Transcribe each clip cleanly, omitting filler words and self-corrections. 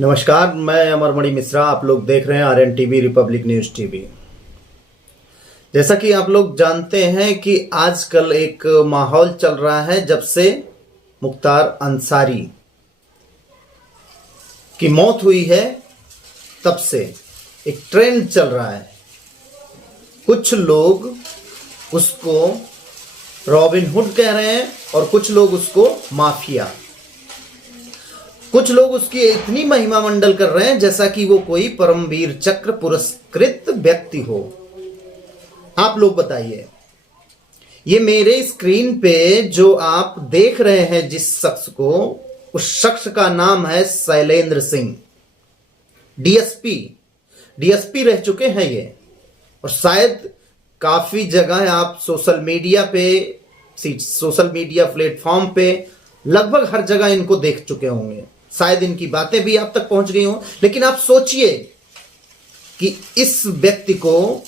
नमस्कार, मैं अमरमणि मिश्रा। आप लोग देख रहे हैं Aryan TV, Republic news TV. जैसा कि आप लोग जानते हैं कि आजकल एक माहौल चल रहा है, जब से मुख्तार अंसारी की मौत हुई है तब से एक ट्रेंड चल रहा है। कुछ लोग उसको रॉबिन हुड कह रहे हैं और कुछ लोग उसको माफिया। कुछ लोग उसकी इतनी महिमा मंडल कर रहे हैं जैसा कि वो कोई परमवीर चक्र पुरस्कृत व्यक्ति हो। आप लोग बताइए, ये मेरे स्क्रीन पे जो आप देख रहे हैं जिस शख्स को, उस शख्स का नाम है शैलेंद्र सिंह। डीएसपी रह चुके हैं ये, और शायद काफी जगह आप सोशल मीडिया प्लेटफॉर्म पे लगभग हर जगह इनको देख चुके होंगे। शायद इनकी बातें भी आप तक पहुंच गई हों। लेकिन आप सोचिए कि इस व्यक्ति को,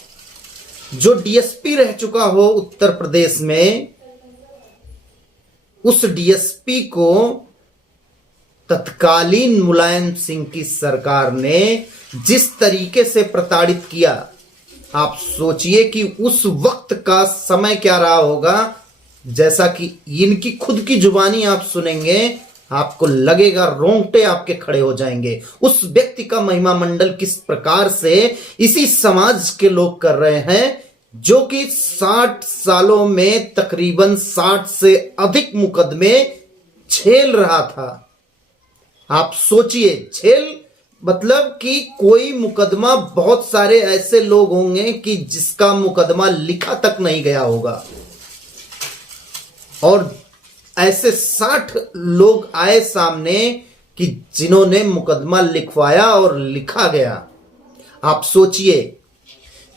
जो डीएसपी रह चुका हो उत्तर प्रदेश में, उस डीएसपी को तत्कालीन मुलायम सिंह की सरकार ने जिस तरीके से प्रताड़ित किया, आप सोचिए कि उस वक्त का समय क्या रहा होगा। जैसा कि इनकी खुद की जुबानी आप सुनेंगे, आपको लगेगा रोंगटे आपके खड़े हो जाएंगे। उस व्यक्ति का महिमा मंडल किस प्रकार से इसी समाज के लोग कर रहे हैं, जो कि 60 सालों में तकरीबन 60 से अधिक मुकदमे झेल रहा था। आप सोचिए, झेल मतलब कि कोई मुकदमा, बहुत सारे ऐसे लोग होंगे कि जिसका मुकदमा लिखा तक नहीं गया होगा, और ऐसे 60 लोग आए सामने कि जिन्होंने मुकदमा लिखवाया और लिखा गया। आप सोचिए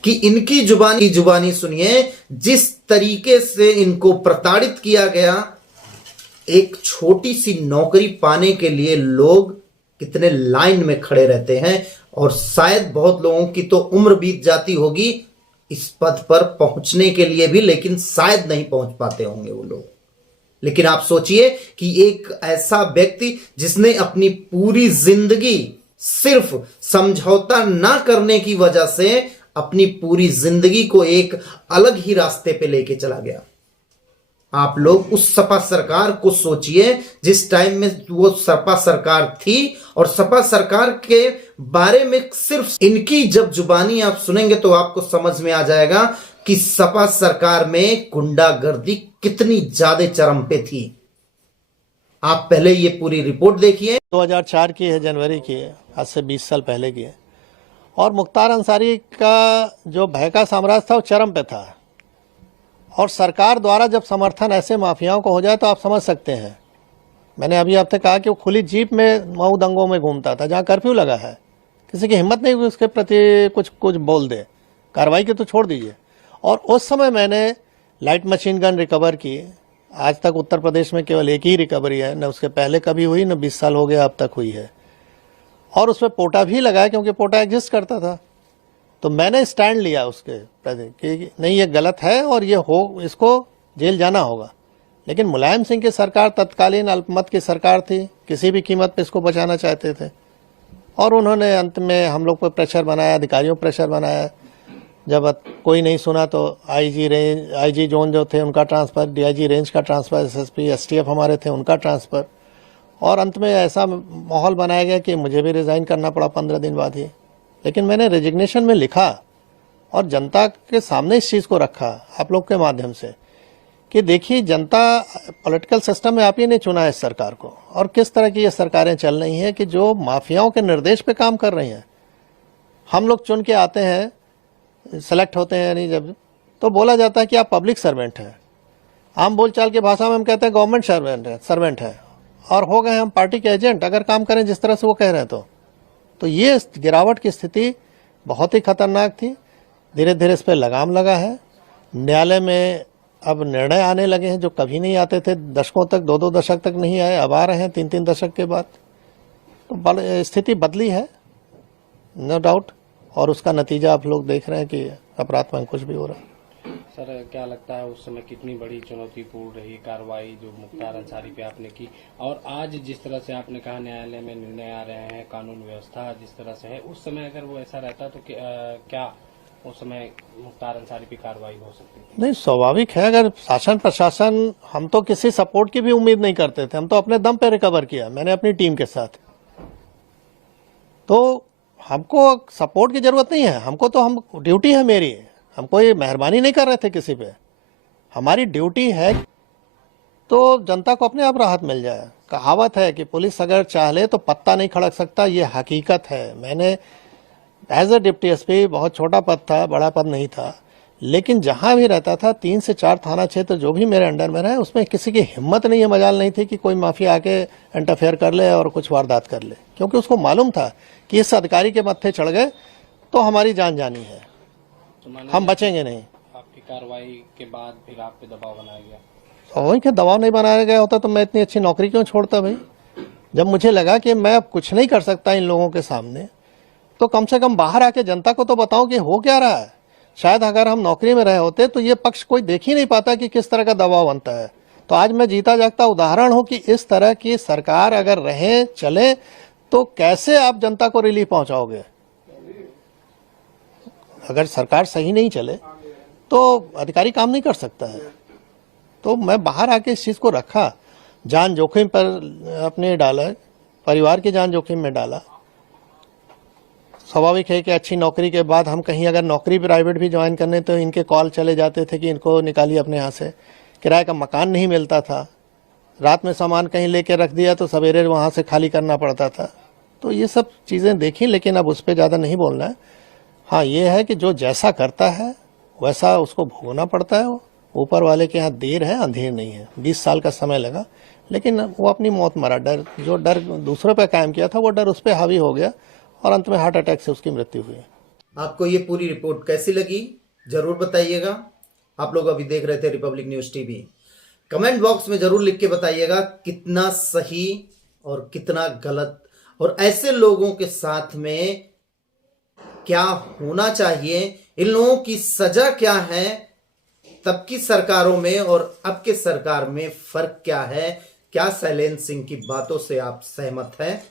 कि इनकी जुबानी सुनिए, जिस तरीके से इनको प्रताड़ित किया गया। एक छोटी सी नौकरी पाने के लिए लोग कितने लाइन में खड़े रहते हैं, और शायद बहुत लोगों की तो उम्र बीत जाती होगी इस पद पर पहुंचने के लिए भी, लेकिन शायद नहीं पहुंच पाते होंगे वो लोग। लेकिन आप सोचिए कि एक ऐसा व्यक्ति जिसने अपनी पूरी जिंदगी सिर्फ समझौता ना करने की वजह से अपनी पूरी जिंदगी को एक अलग ही रास्ते पे लेके चला गया। आप लोग उस सपा सरकार को सोचिए, जिस टाइम में वो सपा सरकार थी, और सपा सरकार के बारे में सिर्फ इनकी जब जुबानी आप सुनेंगे तो आपको समझ में आ जाएगा कि सपा सरकार में गुंडागर्दी कितनी ज्यादा चरम पे थी। आप पहले ये पूरी रिपोर्ट देखिए। 2004 की है, जनवरी की है, आज से 20 साल पहले की है। और मुख्तार अंसारी का जो भय का साम्राज्य था वो चरम पे था, और सरकार द्वारा जब समर्थन ऐसे माफियाओं को हो जाए तो आप समझ सकते हैं। मैंने अभी आपसे कहा कि वो खुली जीप में मऊ दंगों में घूमता था, जहाँ कर्फ्यू लगा है। किसी की हिम्मत नहीं हुई उसके प्रति कुछ बोल दे, कार्रवाई की तो छोड़ दीजिए। और उस समय मैंने लाइट मशीन गन रिकवर की। आज तक उत्तर प्रदेश में केवल एक ही रिकवरी है, न उसके पहले कभी हुई, न 20 साल हो गया अब तक हुई है। और उसमें पोटा भी लगाया, क्योंकि पोटा एग्जिस्ट करता था। तो मैंने स्टैंड लिया उसके प्रति कि नहीं, ये गलत है और ये इसको जेल जाना होगा। लेकिन मुलायम सिंह की सरकार तत्कालीन अल्पमत की सरकार थी, किसी भी कीमत पे इसको बचाना चाहते थे, और उन्होंने अंत में हम लोग पर प्रेशर बनाया, अधिकारियों पर प्रेशर बनाया। जब कोई नहीं सुना तो आईजी जोन जो थे उनका ट्रांसफ़र, डीआईजी रेंज का ट्रांसफ़र, एसएसपी एसटीएफ हमारे थे उनका ट्रांसफ़र, और अंत में ऐसा माहौल बनाया गया कि मुझे भी रिज़ाइन करना पड़ा 15 दिन बाद ही। लेकिन मैंने रेजिग्नेशन में लिखा और जनता के सामने इस चीज़ को रखा आप लोग के माध्यम से कि देखिए, जनता पॉलिटिकल सिस्टम में आप ही ने चुना है इस सरकार को, और किस तरह की ये सरकारें चल रही हैं कि जो माफियाओं के निर्देश पे काम कर रही हैं। हम लोग चुन के आते हैं, सेलेक्ट होते हैं, यानी जब तो बोला जाता है कि आप पब्लिक सर्वेंट हैं। आम बोलचाल की भाषा में हम कहते हैं गवर्नमेंट सर्वेंट है, और हो गए हम पार्टी के एजेंट, अगर काम करें जिस तरह से वो कह रहे हैं तो ये गिरावट की स्थिति बहुत ही खतरनाक थी। धीरे धीरे इस पर लगाम लगा है। न्यायालय में अब निर्णय आने लगे हैं जो कभी नहीं आते थे, दशकों तक, 2-2 दशक तक नहीं आए, अब आ रहे हैं 3-3 दशक के बाद। तो स्थिति बदली है, नो डाउट, और उसका नतीजा आप लोग देख रहे हैं कि अपराध में कुछ भी हो रहा है। सर क्या लगता है उस समय कितनी बड़ी चुनौतीपूर्ण रही कार्रवाई जो मुख्तार अंसारी पे आपने की, और आज जिस तरह से आपने कहा न्यायालय में निर्णय आ रहे हैं, कानून व्यवस्था जिस तरह से है, उस समय अगर वो ऐसा रहता तो क्या उस समय मुख्तार अंसारी पे कार्रवाई हो सकती थी? नहीं, स्वाभाविक है। अगर शासन प्रशासन, हम तो किसी सपोर्ट की भी उम्मीद नहीं करते थे, हम तो अपने दम पे रिकवर किया, मैंने अपनी टीम के साथ। तो हमको सपोर्ट की जरूरत नहीं है, हमको तो हम ड्यूटी है मेरी, हम कोई मेहरबानी नहीं कर रहे थे किसी पे, हमारी ड्यूटी है तो जनता को अपने आप राहत मिल जाए। कहावत है कि पुलिस अगर चाह ले तो पत्ता नहीं खड़क सकता, ये हकीकत है। मैंने एज ए डिप्टी एसपी, बहुत छोटा पद था, बड़ा पद नहीं था, लेकिन जहां भी रहता था 3 से 4 थाना क्षेत्र जो भी मेरे अंडर में रहे, उसमें किसी की हिम्मत नहीं है, मजाल नहीं थी कि कोई माफिया आके इंटरफेयर कर ले और कुछ वारदात कर ले, क्योंकि उसको मालूम था कि इस अधिकारी के मत्थे चढ़ गए तो हमारी जान जानी है, तो हम बचेंगे नहीं। आपकी कार्रवाई के बाद फिर आप पे दबाव बनाया गया? वही के दबाव नहीं बनाया गया होता तो मैं इतनी अच्छी नौकरी क्यों छोड़ता भाई। जब मुझे लगा कि मैं अब कुछ नहीं कर सकता इन लोगों के सामने, तो कम से कम बाहर आके जनता को तो बताऊं कि हो क्या रहा है। शायद अगर हम नौकरी में रहे होते तो ये पक्ष कोई देख ही नहीं पाता कि किस तरह का दबाव बनता है। तो आज मैं जीता जागता उदाहरण हूं कि इस तरह की सरकार अगर रहे चले तो कैसे आप जनता को रिलीफ पहुंचाओगे। अगर सरकार सही नहीं चले तो अधिकारी काम नहीं कर सकता है। तो मैं बाहर आके इस चीज को रखा, जान जोखिम पर अपने डाला, परिवार की जान जोखिम में डाला। स्वाभाविक है कि अच्छी नौकरी के बाद हम कहीं अगर नौकरी प्राइवेट भी ज्वाइन करने तो इनके कॉल चले जाते थे कि इनको निकालिए अपने यहाँ से। किराए का मकान नहीं मिलता था, रात में सामान कहीं लेके रख दिया तो सवेरे वहाँ से खाली करना पड़ता था। तो ये सब चीज़ें देखी, लेकिन अब उस पर ज़्यादा नहीं बोलना है। हाँ, ये है कि जो जैसा करता है वैसा उसको भोगना पड़ता है। ऊपर वाले के यहाँ देर है अंधेर नहीं है। 20 साल का समय लगा, लेकिन वो अपनी मौत मरा। जो डर दूसरों पे कायम किया था वो डर उस पर हावी हो गया और अंत में हार्ट अटैक से उसकी मृत्यु हुई। आपको ये पूरी रिपोर्ट कैसी लगी जरूर बताइएगा। आप लोग अभी देख रहे थे Republic news TV. Comment box में जरूर लिख के बताइएगा कितना सही और कितना गलत, और ऐसे लोगों के साथ में क्या होना चाहिए, इन लोगों की सजा क्या है, तब की सरकारों में और अब के सरकार में फर्क क्या है। क्या शैलेंद्र सिंह की बातों से आप सहमत हैं?